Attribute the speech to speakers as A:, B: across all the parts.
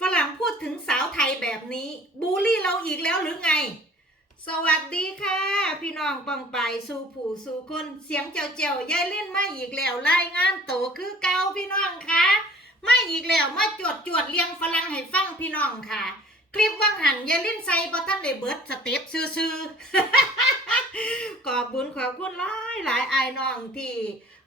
A: ฝรั่งพูดถึงสาวไทยแบบนี้ บูลลี่เราอีกแล้วหรือไง สวัสดีค่ะ พี่น้องปองไปสู่ผู้สู่คนเสียงเจ้าเจ้ายายเล่นมาอีกแล้วรายงานโตคือเก่าพี่น้องคะมาอีกแล้วมาจวดจวดเลียงฝรั่งให้ฟังพี่น้องค่ะ คลิปว่างหันยายเล่นใส่พอท่านได้เบิร์ดสเต็ปซื่อๆขอบบุญขอบคุณหลายหลายไอ้น้องที่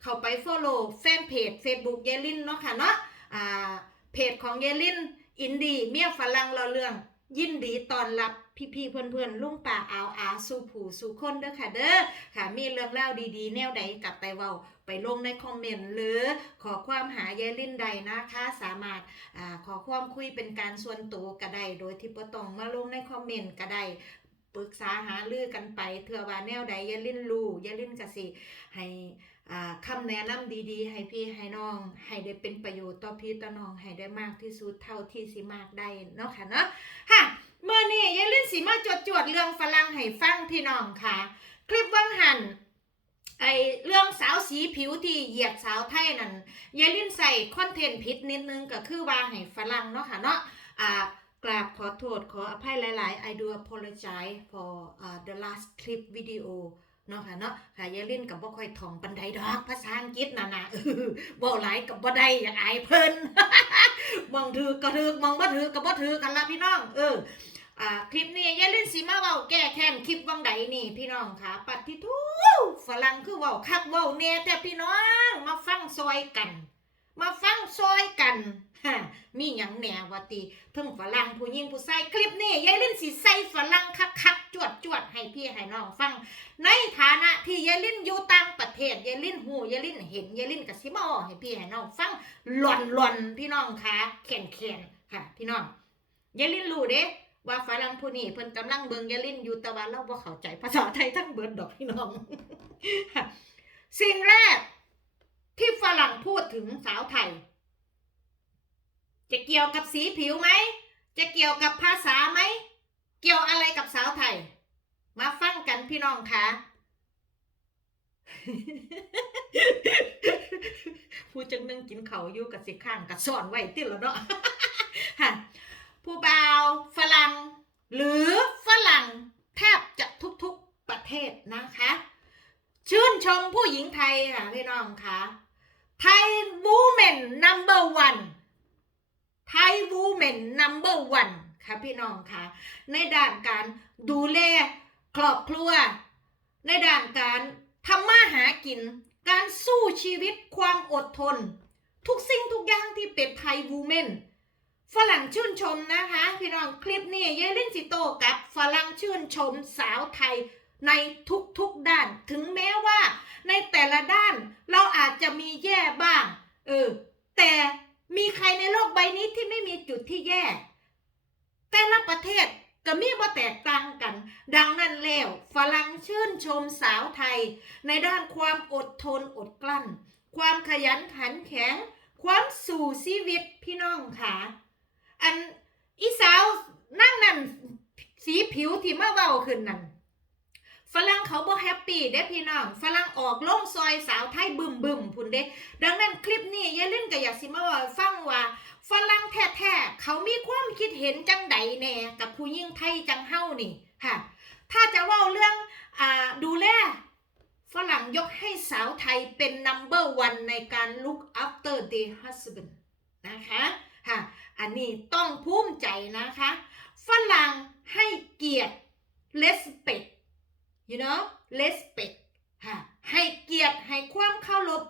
A: เข้าไป follow แฟนเพจ Facebook ยายลินเนาะค่ะเนาะอ่าเพจของยายลิน อินดีเมียฝรั่งเราเรื่อง ยินดีตอนรับพี่ๆเพื่อนๆลุงป่าอาวอาสู่ผู้สู่คนเด้อค่ะเด้อค่ะ มีเรื่องเล่าดีๆ แนวใดกับไปเว้าไปลงในคอมเมนต์หรือขอความหายายลินใดนะคะสามารถอ่าขอความคุยเป็นการส่วนตัวก็ได้โดยที่บ่ต้องมาลงในคอมเมนต์ก็ได้ปรึกษาหารือกันไปเถื่อว่าแนวใดยายลินรู้ยายลินก็สิให้ คำแนะนำดีๆ ให้พี่ให้น้อง ให้ได้เป็นประโยชน์ต่อพี่ต่อน้องให้ได้มากที่สุดเท่าที่สิมากได้เนาะค่ะเนาะค่ะเมื่อนี้ยายลินสิมาจวดจวดๆเรื่องฝรั่งให้ฟังพี่น้องค่ะ คลิปวังหันไอเรื่องสาวสีผิวที่เหยียดสาวไทยนั่นยายลินใส่คอนเทนต์ผิดนิดนึงก็คือว่าให้ฝรั่งเนาะค่ะเนาะอ่ากราบขอโทษขออภัยหลายๆ I do apologize for uh, the last clip video เนาะค่ะเนาะค่ะยายลินกับบ่ค่อยท่องปันไดดอกภาษาอังกฤษน่ะนะเอหลายกับบ่ได้อยากอายเพิ่นมองถือก็ถือมองบ่ถือก็บ่ถือกันละพี่น้อง เอออ่าคลิปนี้ยายลินสิมาเว้าแก้แค้นคลิปวังใดนี่พี่น้องค่ะ ปัดที่ทูฝรั่งคือเว้าคักเว้าแน่แต่พี่น้อง มาฟังซอยกัน มาฟังซอยกัน มีหยังแหนวติเพิ่งฝรั่งผู้หญิงผู้ชายคลิปนี้ยายลินสิใส่ฝรั่งคักๆจวดจวดให้พี่ให้น้องฟัง ในฐานะที่ยายลินอยู่ต่างประเทศยายลินหูยายลินเห็นยายลินกับสิมาเว้าให้พี่ให้น้องฟังหล่อนหล่อนพี่น้องคะแข็งแข็งค่ะ พี่น้องยายลินรู้เด้ว่าฝรั่งผู้นี้เพิ่นกำลังเบิงยายลินอยู่ต่ว่าเราบ่เข้าใจภาษาไทยทั้งเบิดดอกพี่น้องสิ่งแรกที่ฝรั่งพูดถึงสาวไทย จะเกี่ยวกับสีผิวไหม จะเกี่ยวกับภาษาไหม เกี่ยวอะไรกับสาวไทย มาฟังกันพี่น้องคะผู้จังนึงกินเขาอยู่กับสิข้างกับซ่อนไว้ติดแล้วเนาะฮะผู้บ่าวฝรั่งหรือฝรั่งแทบจะทุกๆประเทศนะคะ ชื่นชมผู้หญิงไทยค่ะพี่น้องคะไทยวูแมน number one ไทยวูแมน number one ค่ะพี่น้องค่ะ ในด้านการดูแลครอบครัว ในด้านการทำมาหากิน การสู้ชีวิตความอดทน ทุกสิ่งทุกอย่างที่เป็นไทยวูแมนฝรั่งชื่นชมนะคะ พี่น้องคลิปนี้เยลินสิโตกับฝรั่งชื่นชมสาวไทยในทุกๆด้าน ถึงแม้ว่าในแต่ละด้านเราอาจจะมีแย่บ้าง เออ แต่ มีใครในโลกใบนี้ที่ไม่มีจุดที่แย่ แต่ละประเทศก็มีบ่แตกต่างกัน ดังนั้นแล้วฝรั่งชื่นชมสาวไทย ในด้านความอดทนอดกลั้น ความขยันขันแข็ง ความสู่ชีวิตพี่น้องค่ะอันอีสาวนั่งนั่นสีผิวที่มาเว้าขึ้นนั่น ฝรั่งเขาบ่แฮปปี้เด้พี่น้องฝรั่งออกล่งซอยสาวไทยบึมบึมพุ่นเด้ดังนั้นคลิปนี้ยายลินก็อยากสิมาว่าฟังว่าฝรั่งแท้ๆเขามีความคิดเห็นจังใดแน่กับผู้หญิงไทยจังเฮานี่ค่ะถ้าจะว่าเรื่องอ่าดูแลฝรั่งยกให้สาวไทยเป็น number one ในการ look after the husband นะคะค่ะอันนี้ต้องภูมิใจนะคะ ฝรั่งให้เกียรติ respect you know respect ค่ะให้เกียรติให้ความเคารพ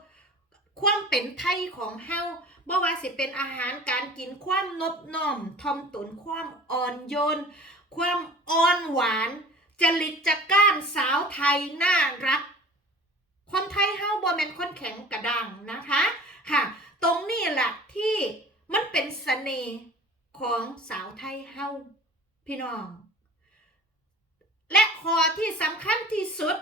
A: ความเป็นไทยของเฮาบ่ว่าสิเป็นอาหารการกินความนบน้อมทอมตนความอ่อนโยน ความอ่อนหวาน จริตจักก้านสาวไทยน่ารัก คนไทยเฮาบ่แม่นคนแข็งกระด้างนะคะค่ะ ตรงนี้แหละที่มันเป็นเสน่ห์ของสาวไทยเฮาพี่น้อง และขอที่สำคัญที่สุด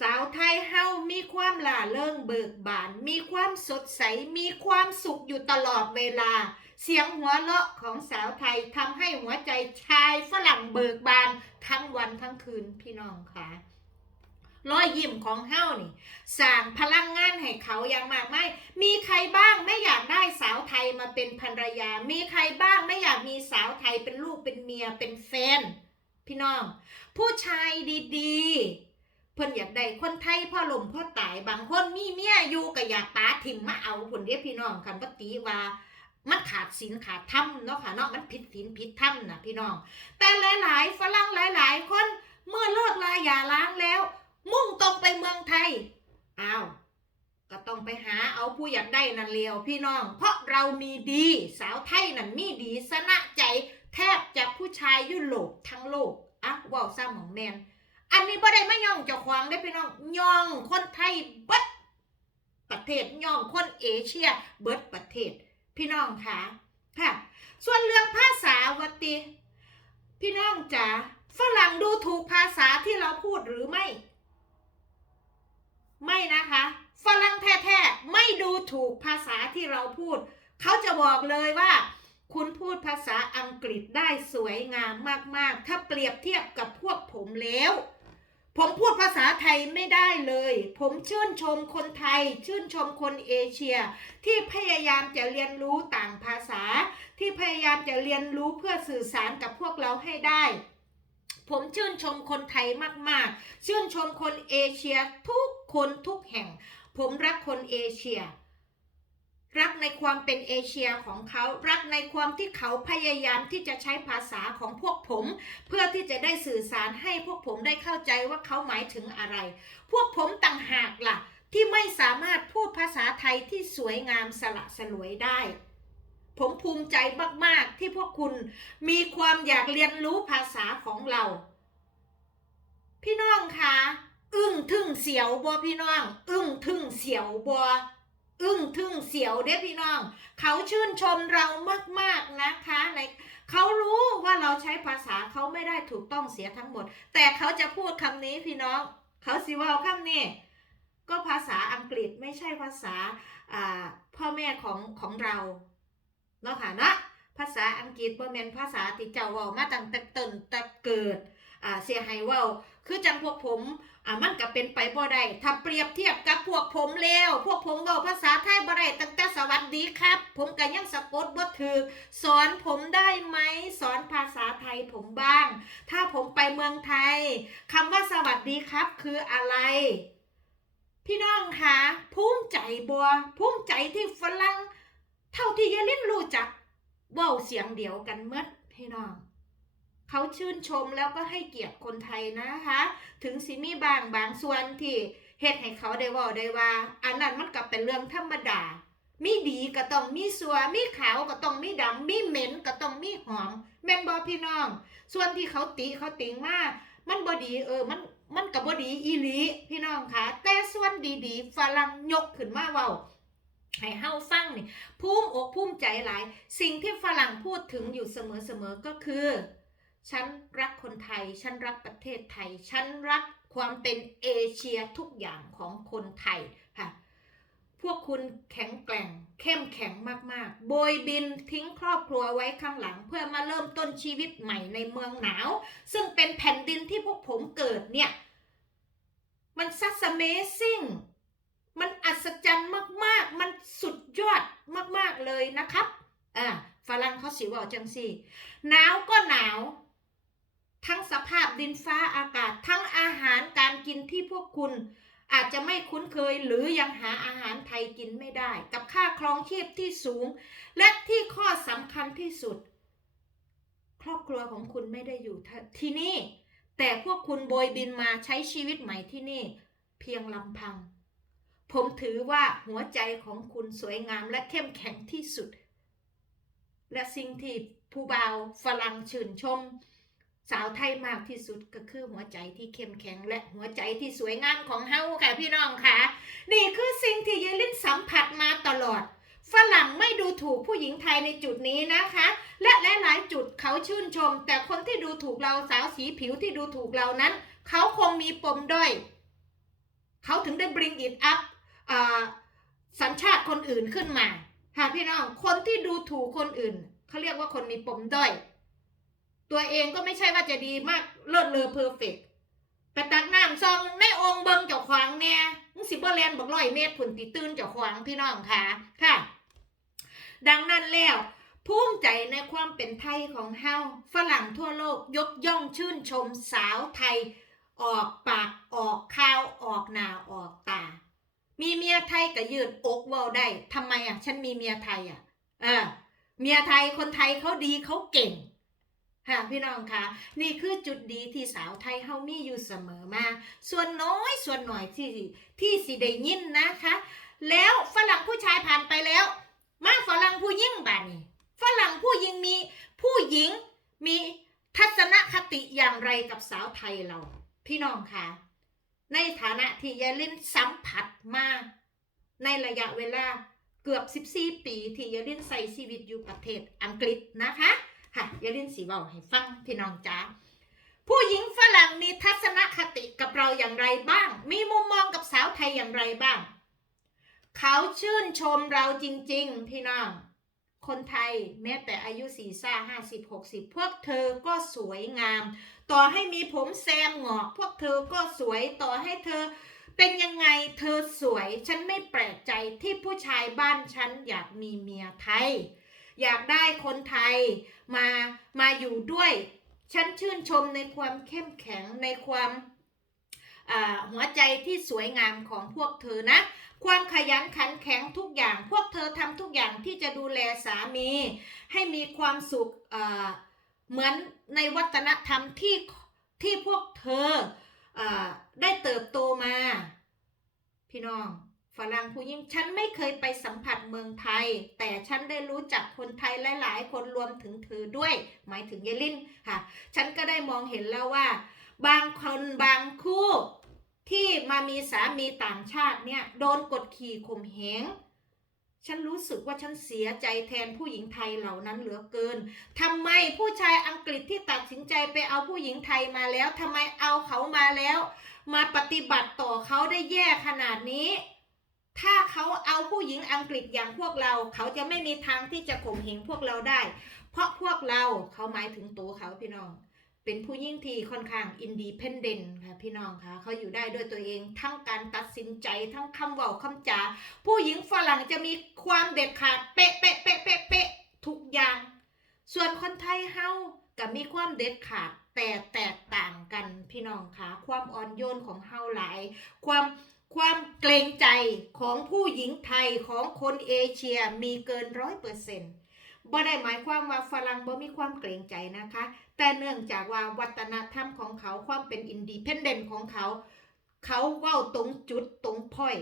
A: สาวไทยเฮามีความล่าเริงเบิกบาน มีความสดใส มีความสุขอยู่ตลอดเวลา เสียงหัวเราะของสาวไทยทำให้หัวใจชายฝรั่งเบิกบานทั้งวันทั้งคืนพี่น้องค่ะ รอยยิ้มของเฮานี่สร้างพลังงานให้เขาอย่างมากมายมีใครบ้างไม่อยากได้สาวไทยมาเป็นภรรยา มีใครบ้างไม่อยากมีสาวไทยเป็นลูกเป็นเมียเป็นแฟน พี่น้อง ผู้ชายดีๆ เพิ่นอยากได้คนไทยพ่อลมพ่อตายบางคนมีเมียอยู่ก็อยากป้าถิ่มมาเอาผลเดียพี่น้องคันปติว่ามันขาดศีลขาดธรรมเนาะค่ะเนาะมันผิดศีลผิดธรรมนะพี่น้อง แต่หลายๆฝรั่งหลาย ๆ คนเมื่อเลิกลาหย่าร้างแล้ว มุ่งตรงไปเมืองไทย อ้าว ก็ต้องไปหาเอาผู้อยากได้นั่นเลียวพี่น้อง เพราะเรามีดีสาวไทยนั่นมีดีสนะใจแทบจะผู้ชายยุโรปทั้งโลกอะว้าวซ้ำของแมนอันนี้บ่ได้ไม่ย่องเจ้าควางได้พี่น้องย่องคนไทยเบิดประเทศย่องคนเอเชียเบิดประเทศ พี่น้องคะค่ะ ส่วนเรื่องภาษาวติ พี่น้องจ๋าฝรั่งดูถูกภาษาที่เราพูดหรือไม่ ไม่นะคะ ฝรั่งแท้ๆไม่ดูถูกภาษาที่เราพูด เขาจะบอกเลยว่า คุณพูดภาษาอังกฤษได้สวยงามมากๆ ถ้าเปรียบเทียบกับพวกผมแล้ว ผมพูดภาษาไทยไม่ได้เลย ผมชื่นชมคนไทย ชื่นชมคนเอเชีย ที่พยายามจะเรียนรู้ต่างภาษา ที่พยายามจะเรียนรู้เพื่อสื่อสารกับพวกเราให้ได้ ผมชื่นชมคนไทยมากๆ ชื่นชมคนเอเชียทุกคนทุกแห่ง ผมรักคนเอเชีย รักในความเป็นเอเชียของเขา รักในความที่เขาพยายามที่จะใช้ภาษาของพวกผม เพื่อที่จะได้สื่อสารให้พวกผมได้เข้าใจว่าเขาหมายถึงอะไร พวกผมต่างหากล่ะ ที่ไม่สามารถพูดภาษาไทยที่สวยงามสละสลวยได้ ผมภูมิใจมาก ๆ ที่พวกคุณมีความอยากเรียนรู้ภาษาของเรา พี่น้องคะอึ้งทึ่งเสียวบัวพี่น้อง อึ้งทึ่งเสียวบัวอึ้งทึ่งเสียวเด้พี่น้อง เขาชื่นชมเรามาก ๆ นะคะในเขารู้ว่าเราใช้ภาษาเขาไม่ได้ถูกต้องเสียทั้งหมด แต่เขาจะพูดคำนี้พี่น้อง เขาสิว่าคำนี้ก็ภาษาอังกฤษไม่ใช่ภาษาพ่อแม่ของของเรา เนาะค่ะเนาะภาษาอังกฤษบ่แม่นภาษาที่เจ้าเว้ามาตั้งแต่ต้นแต่เกิดอ่าเสียให้เว้าคือจังพวกผมอ่ามันก็เป็นไปบ่ได้ถ้าเปรียบเทียบกับพวกผมแล้วพวกผมเว้าภาษาไทยบ่ได้ตั้งแต่สวัสดีครับ ผมก็ยังสะกดบ่ถูกสอนผมได้ไหมสอนภาษาไทยผมบ้าง ถ้าผมไปเมืองไทยคำว่าสวัสดีครับคืออะไรพี่น้องคะภูมิใจบัวภูมิใจที่ฝรั่ง เท่าที่ยายลินรู้จักเว้าเสียงเดียวกันเมื่อพี่น้องเขาชื่นชมแล้วก็ให้เกียรติคนไทยนะคะ ถึงสิมีบางบางส่วนที่เฮ็ดให้เขาได้ว่าได้ว่า อันนั้นมันก็เป็นเรื่องธรรมดา มีดีก็ต้องมีสัวมีขาวก็ต้องมีดำมีเหม็นก็ต้องมีหอมแม่นบอพี่น้อง ส่วนที่เขาติเขาติงมามันบอดีเออมันมันกับบอดีอีลีพี่น้องคะแต่ส่วนดีๆฝรั่งยกขึ้นมาเว้า ให้เฮาฟังนี่ภูมิอกภูมิใจหลาย สิ่งที่ฝรั่งพูดถึงอยู่เสมอๆก็คือ ฉันรักคนไทย ฉันรักประเทศไทย ฉันรักความเป็นเอเชียทุกอย่างของคนไทยค่ะพวกคุณแข็งแกร่ง เข้มแข็งมากๆ โบยบินทิ้งครอบครัวไว้ข้างหลัง เพื่อมาเริ่มต้นชีวิตใหม่ในเมืองหนาว ซึ่งเป็นแผ่นดินที่พวกผมเกิดเนี่ย มันซัสเมซิ่ง มันอัศจรรย์มากๆ มันสุดยอดมากๆเลยนะครับอ่าฝรั่งเขาสิว่าจังสิหนาวก็หนาว ทั้งสภาพดินฟ้าอากาศ ทั้งอาหารการกินที่พวกคุณอาจจะไม่คุ้นเคยหรือยังหาอาหารไทยกินไม่ได้ กับค่าครองชีพที่สูง และที่ข้อสำคัญที่สุด ครอบครัวของคุณไม่ได้อยู่ที่นี่ แต่พวกคุณโบยบินมาใช้ชีวิตใหม่ที่นี่ เพียงลำพัง ผมถือว่าหัวใจของคุณสวยงามและเข้มแข็งที่สุด และสิ่งที่ผู้บ่าวฝรั่งชื่นชม สาวไทยมากที่สุดก็คือหัวใจที่เข้มแข็ง และหัวใจที่สวยงามของเฮาค่ะพี่น้องค่ะ นี่คือสิ่งที่ยายลินสัมผัสมาตลอดฝรั่งไม่ดูถูกผู้หญิงไทยในจุดนี้นะคะ และหลายๆจุดเขาชื่นชม แต่คนที่ดูถูกเราสาวสีผิวที่ดูถูกเรานั้น เขาคงมีปมด้อย เขาถึงได้ bring it up อ่า สัญชาติคนอื่นขึ้นมาค่ะพี่น้องคนที่ดูถูกคนอื่นเขาเรียกว่าคนมีปมด้อยตัวเองก็ไม่ใช่ว่าจะดีมากเลิศเลอเพอร์เฟกไปตักน้ำซองในองค์เบิงเจ้าขวางเนี่ยมึงสิบ่แลนบอกร้อยเมตรผุนติตื่นเจ้าขวางพี่น้องค่ะค่ะ ดังนั้นแล้วภูมิใจในความเป็นไทยของเฮาฝรั่งทั่วโลกยกย่องชื่นชมสาวไทย ออกปากออกข้าวออกหนาออกตา มีเมียไทยก็ยืดอกเว้าได้ทำไมอะ ฉันมีเมียไทยอะเออเมียไทยคนไทยเขาดีเขาเก่งค่ะพี่น้องคะนี่คือจุดดีที่สาวไทยเฮามีอยู่เสมอมา ส่วนน้อยส่วนหน่อยที่ที่สิได้ยินนะคะ แล้วฝรั่งผู้ชายผ่านไปแล้ว มาฝรั่งผู้หญิงบ้านี่ฝรั่งผู้หญิงมีผู้หญิงมีทัศนคติอย่างไรกับสาวไทยเรา พี่น้องคะ ในฐานะที่ยายลินสัมผัสมาในระยะเวลาเกือบ 14 ปีที่ยายลินใส่ชีวิตอยู่ประเทศอังกฤษนะคะค่ะยายลินสีเบาให้ฟังพี่น้องจ้าผู้หญิงฝรั่งมีทัศนคติกับเราอย่างไรบ้าง มีมุมมองกับสาวไทยอย่างไรบ้าง เขาชื่นชมเราจริง ๆ พี่น้อง คนไทยแม้แต่อายุสี่ซ่าห้าสิบหกสิบพวกเธอก็สวยงาม ต่อให้มีผมแซมหงอก พวกเธอก็สวยต่อให้เธอ เป็นยังไงเธอสวย ฉันไม่แปลกใจที่ผู้ชายบ้านฉันอยากมีเมียไทย อยากได้คนไทยมามาอยู่ด้วย ฉันชื่นชมในความเข้มแข็งในความ หัวใจที่สวยงามของพวกเธอนะ ความขยันขันแข็งทุกอย่าง พวกเธอทำทุกอย่างที่จะดูแลสามี ให้มีความสุขเหมือนในวัฒนธรรมที่ที่พวกเธออได้เติบโตมา พี่น้องฝรั่งผู้หญิงฉันไม่เคยไปสัมผัสเมืองไทย แต่ฉันได้รู้จักคนไทยหลาย ๆ คนรวมถึงเธอด้วย หมายถึงเยลินค่ะ ฉันก็ได้มองเห็นแล้วว่า บางคนบางคู่ที่มามีสามีต่างชาติเนี่ยโดนกดขี่ข่มเหงฉันรู้สึกว่าฉันเสียใจแทนผู้หญิงไทยเหล่านั้นเหลือเกินทำไมผู้ชายอังกฤษที่ตัดสินใจไปเอาผู้หญิงไทยมาแล้วทำไมเอาเขามาแล้ว มาปฏิบัติต่อเขาได้แย่ขนาดนี้ ถ้าเขาเอาผู้หญิงอังกฤษอย่างพวกเรา เขาจะไม่มีทางที่จะข่มเหงพวกเราได้ เพราะพวกเราเขาหมายถึงตัวเขาพี่น้อง เป็นผู้ยิ่งทีค่อนข้างอินดีเพนเดนค่ะพี่น้องคะเขาอยู่ได้ด้วยตัวเองทั้งการตัดสินใจทั้งคำเว่าคำจา ผู้หญิงฝรั่งจะมีความเด็ดขาดเป๊ะเป๊ะเป๊ะเป๊ะเป๊ะทุกอย่าง ส่วนคนไทยเฮาก็มีความเด็ดขาดแต่แตกต่างกันพี่น้องคะความอ่อนโยนของเฮาหลาย ความความเกรงใจของผู้หญิงไทยของคนเอเชียมีเกินร้อยเปอร์เซ็นต์ บ่ได้หมายความว่าฝรั่งบ่มีความเกรงใจนะคะ แต่เนื่องจากว่าวัฒนธรรมของเขาความเป็นอินดีเพนเดนต์ของเขา เขาเว้าตรงจุดตรงพอย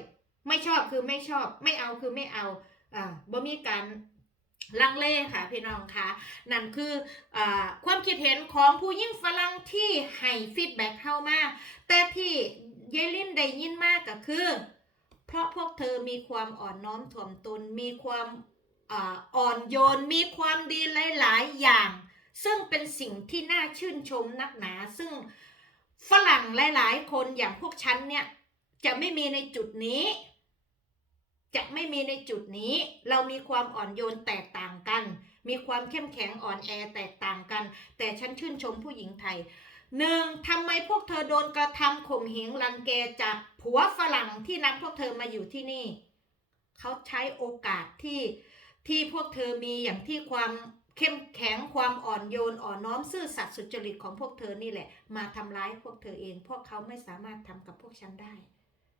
A: ไม่ชอบคือไม่ชอบ ไม่เอาคือไม่เอาอ่าบ่มีการลังเลค่ะพี่น้องคะนั่นคืออความคิดเห็นของผู้ยิ่งฝรั่งที่ให้ฟีดแบ็กเข้ามาแต่ที่เยลินได้ยินมากก็คือ เพราะพวกเธอมีความอ่อนน้อมถ่อมตนมีความ อ่อนโยนมีความดีหลาย ๆ อย่าง ซึ่งเป็นสิ่งที่น่าชื่นชมนักหนา ซึ่งฝรั่งหลาย ๆ คนอย่างพวกฉันเนี่ยจะไม่มีในจุดนี้ จะไม่มีในจุดนี้ เรามีความอ่อนโยนแตกต่างกัน มีความเข้มแข็งอ่อนแอแตกต่างกัน แต่ฉันชื่นชมผู้หญิงไทยหนึ่งทำไมพวกเธอโดนกระทำข่มเหงรังแกจากผัวฝรั่งที่นำพวกเธอมาอยู่ที่นี่ เขาใช้โอกาสที่ ที่พวกเธอมีอย่างที่ความเข้มแข็งความอ่อนโยนอ่อนน้อมซื่อสัตย์สุจริตของพวกเธอนี่แหละ มาทำร้ายพวกเธอเองพวกเขาไม่สามารถทำกับพวกฉันได้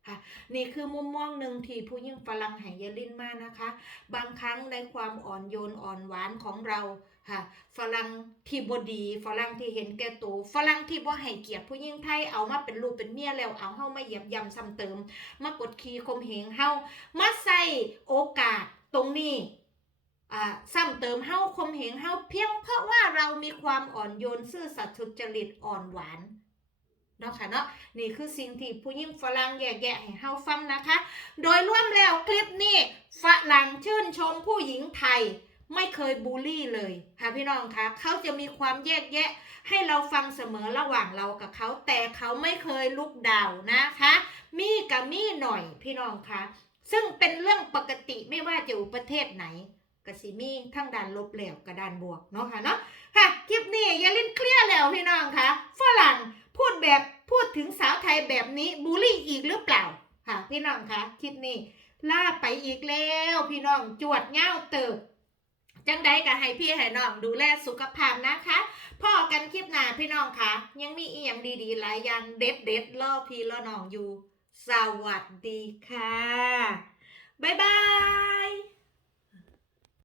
A: ค่ะนี่คือมุมมองหนึ่งที่ผู้ยิ่งฝรั่งไหเยลินมากนะคะ บางครั้งในความอ่อนโยนอ่อนหวานของเราค่ะฝรั่งที่บดีฝรั่งที่เห็นแก่ตัวฝรั่งที่บ่ให้เกียรติผู้ยิ่งไทยเอามาเป็นลูกเป็นเมียแล้วเอาเฮามาเหยียบย่ำซ้ำเติม มากดขี่ข่มเหงเฮามาใส่โอกาสตรงนี้ ซ้ำเติมเฮาข่มเหงเฮาเพียงเพราะว่าเรามีความอ่อนโยนซื่อสัตย์สุจริตอ่อนหวานเนาะค่ะเนาะนี่คือสิ่งที่ผู้ยิ่งฝรั่งแยกๆให้เฮาฟังนะคะ โดยรวมแล้วคลิปนี้ฝรั่งชื่นชมผู้หญิงไทยไม่เคยบูลลี่เลยค่ะพี่น้องคะเขาจะมีความแยกแยะ ให้เราฟังเสมอระหว่างเรากับเขาแต่เขาไม่เคยลุกดาวนะคะ มีกับมีหน่อยพี่น้องคะซึ่งเป็นเรื่องปกติไม่ว่าจะอยู่ประเทศไหน กสิมีทั้งด้านลบแล้วกับด้านบวกเนาะค่ะเนาะค่ะคลิปนี้อย่าลินเคลียร์แล้วพี่น้องค่ะฝรั่งพูดแบบพูดถึงสาวไทยแบบนี้บูลลี่อีกหรือเปล่าค่ะ พี่น้องค่ะคลิปนี้ล่าไปอีกแล้วพี่น้องจวดเง่าเติบจังใดก็ให้พี่ให้น้องดูแลสุขภาพนะคะพ่อกันคลิปหน้าพี่น้องค่ะ ยังมีอีกอย่างดีๆหลายอย่างเด็ดเด็ดๆล่อพี่ล่อน้องอยู่ สวัสดีค่ะ บ๊ายบาย